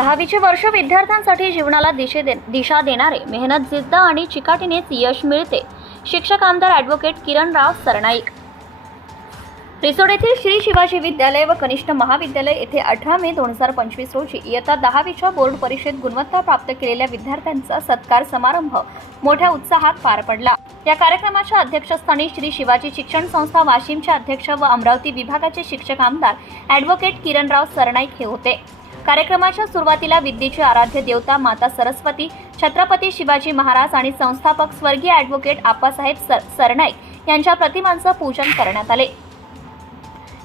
दहावीचे वर्ष विद्यार्थ्यांसाठी जीवनाला दिशे दे दिशा देणारे मेहनत जिद्द आणि चिकाटीनेच यश मिळते. शिक्षक आमदार ॲडव्होकेट किरणराव सरनाईक. रिसोड येथील श्री शिवाजी विद्यालय व कनिष्ठ महाविद्यालय येथे अठरा मे दोन हजार पंचवीस रोजी इयत्ता दहावीच्या बोर्ड परीक्षेत गुणवत्ता प्राप्त केलेल्या विद्यार्थ्यांचा सत्कार समारंभ मोठ्या उत्साहात पार पडला. या कार्यक्रमाच्या अध्यक्षस्थानी श्री शिवाजी शिक्षण संस्था वाशिमचे अध्यक्ष व अमरावती विभागाचे शिक्षक आमदार ॲडव्होकेट किरणराव सरनाईक हे होते. कार्यक्रमाच्या सुरुवातीला विद्येची आराध्य देवता माता सरस्वती छत्रपती शिवाजी महाराज आणि संस्थापक स्वर्गीय ॲडव्होकेट आप्पासाहेब सर सरनाईक यांच्या प्रतिमांचं पूजन करण्यात आले.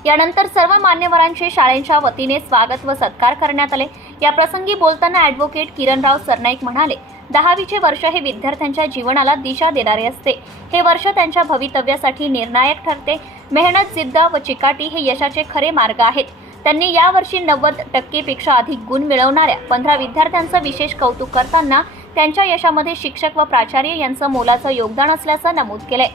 यानंतर सर्व मान्यवरांचे शाळेच्या वतीने स्वागत व सत्कार करण्यात आले. या प्रसंगी बोलताना ॲडव्होकेट किरणराव सरनाईक म्हणाले दहावीचे वर्ष हे विद्यार्थ्यांच्या जीवनाला दिशा देणारे असते. हे वर्ष त्यांच्या भवितव्यासाठी निर्णायक ठरते. मेहनत जिद्द व चिकाटी हे यशाचे खरे मार्ग आहेत. त्यांनी यावर्षी नव्वद टक्केपेक्षा अधिक गुण मिळवणाऱ्या पंधरा विद्यार्थ्यांचं विशेष कौतुक करताना त्यांच्या यशामध्ये शिक्षक व प्राचार्य यांचं मोलाचं योगदान असल्याचं नमूद केलंय.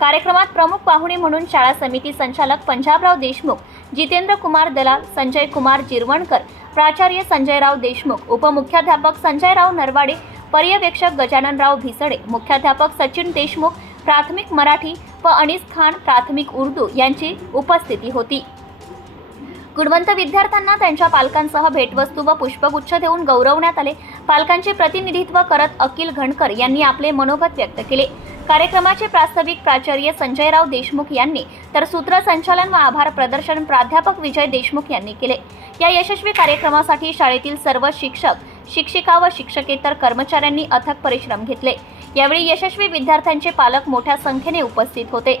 कार्यक्रमात प्रमुख पाहुणे म्हणून शाळा समिती संचालक पंजाबराव देशमुख जितेंद्र कुमार दलाल संजय कुमार जिरवणकर प्राचार्य संजयराव देशमुख उपमुख्याध्यापक संजयराव नरवाडे पर्यवेक्षक गजाननराव भिसडे मुख्याध्यापक सचिन देशमुख प्राथमिक मराठी व अनिस खान प्राथमिक उर्दू यांची उपस्थिती होती. गुणवंत विद्यार्थ्यांना त्यांच्या पालकांसह भेटवस्तू व पुष्पगुच्छ देऊन गौरवण्यात आले. पालकांचे प्रतिनिधित्व करत अकिल घणकर यांनी आपले मनोगत व्यक्त केले. कार्यक्रमाचे प्रास्ताविक प्राचार्य संजयराव देशमुख यांनी तर सूत्रसंचालन व आभार प्रदर्शन प्राध्यापक विजय देशमुख यांनी केले. या यशस्वी कार्यक्रमासाठी शाळेतील सर्व शिक्षक शिक्षिका व शिक्षकेतर कर्मचाऱ्यांनी अथक परिश्रम घेतले. यावेळी यशस्वी विद्यार्थ्यांचे पालक मोठ्या संख्येने उपस्थित होते.